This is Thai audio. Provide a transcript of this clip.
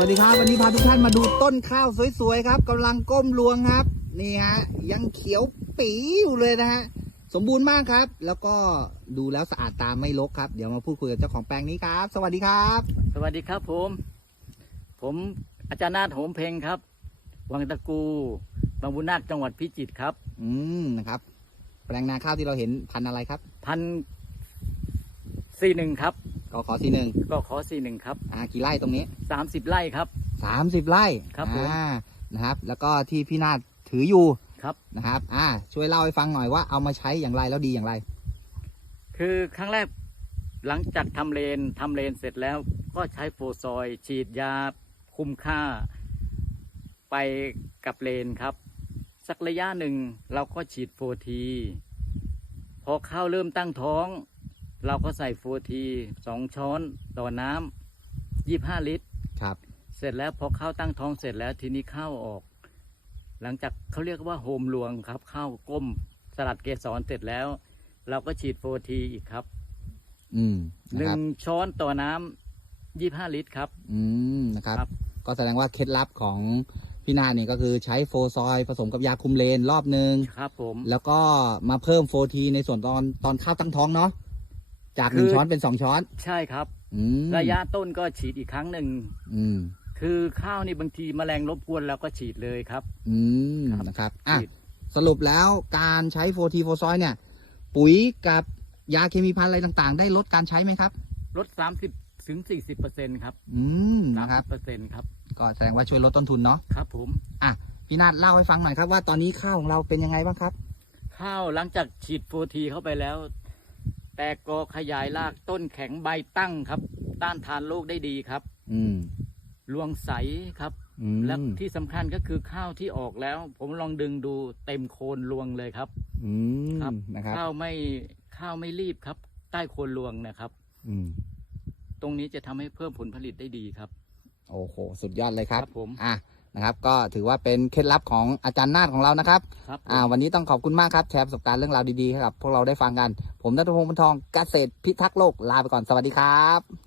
ดีครับ วันนี้พาทุกท่านมาดูต้นข้าวสวยๆครับกำลังก้มลวงครับ นี่ฮะยังเขียวปีอยู่เลยนะฮะสมบูรณ์มากครับ แล้วก็ดูแล้วสะอาดตาไม่รกครับ เดี๋ยวมาพูดคุยกับเจ้าของแปลงนี้ครับ สวัสดีครับ สวัสดีครับผม ผมอาจารย์นาถโหมเพลงครับ วังตะกู บางบุญนาคจังหวัดพิจิตรครับ อืมนะครับ แปลงนาข้าวที่เราเห็นพันธุ์อะไรครับ พันสี่หนึ่งครับ กขอสี่หนึ่งก็ขอสี่หนึ่งครับอ่ากี่ไร่ตรงนี้สามสิบไร่ครับสามสิบไร่ครับผมอ่านะครับ แล้วก็ที่พี่นาฏถืออยู่ครับนะครับ อ่า ช่วยเล่าให้ฟังหน่อยว่าเอามาใช้อย่างไรแล้วดีอย่างไร คือครั้งแรกหลังจากทำเลนทำเลนเสร็จแล้วก็ใช้โฟซอย ฉีดยาคุมค่า ไปกับเลนครับ สักระยะหนึ่งเราก็ฉีดโฟที พอข้าวเริ่มตั้งท้อง เราก็ใส่โฟทีสองช้อนต่อน้ำยี่ห้าลิตร ครับ เสร็จแล้วพอข้าวตั้งท้องเสร็จแล้วทีนี้ข้าวออก หลังจากเขาเรียกว่าโฮมรวงครับข้าวก้มสลัดเกสรเสร็จแล้ว เราก็ฉีดโฟทีอีกครับอืมหนะนึ่ครังบช้อนต่อน้ำยี่ห้าลิตรครับ อืมนะครับ ครับ ก็แสดงว่าเคล็ดลับของพี่นาเนี่ยก็คือใช้โฟซอยผสมกับยาคุมเลนรอบหนึ่งครับผมแล้วก็มาเพิ่มโฟทีในส่วนตอนตอนข้าวตั้งท้องเนาะ จากหนึ่งคือช้อนเป็นสองช้อน ใช่ครับ อืมระยะต้นก็ฉีดอีกครั้งหนึ่ง อืม คือข้าวนี่บางทีแมลงรบกวนเราก็ฉีดเลยครับ อืมครับนะครับอะฉีด สรุปแล้วการใช้โฟทีโฟซอยเนี่ย ปุ๋ยกับยาเคมีพันธุ์อะไรต่างๆ ได้ลดการใช้ไหมครับ ลดสามสิบถึงสี่สิบเปอร์เซ็นต์ครับอืมสามนะครับสิบเปอร์เซ็นต์ครับ ก็แสดงว่าช่วยลดต้นทุนเนาะครับผม อะพี่นาฏเล่าให้ฟังหน่อยครับว่าตอนนี้ข้าวของเราเป็นยังไงบ้างครับ ข้าวหลังจากฉีดโฟทีเข้าไปแล้วแตกกอขยายรากต้นแข็งใบตั้งครับ ต้านทานโรคได้ดีครับ อืม รวงใสครับ อืม และที่สำคัญก็คือข้าวที่ออกแล้ว ผมลองดึงดูเต็มโคนรวงเลยครับ อืมครับนะครับข้าวไม่ข้าวไม่รีบครับ ใต้โคนรวงนะครับ อืมตรงนี้จะทำให้เพิ่มผลผลิตได้ดีครับ โอ้โหสุดยอดเลยครับผม อะ นะครับ ก็ถือว่าเป็นเคล็ดลับของอาจารย์นาฏของเรานะครับครับผมอ่าวันนี้ต้องขอบคุณมากครับแชร์ประสบการณ์เรื่องราวดีๆให้กับพวกเราได้ฟังกัน ผมนัทพงศ์พันทองเกษตรพิทักษ์โลกลาไปก่อนสวัสดีครับ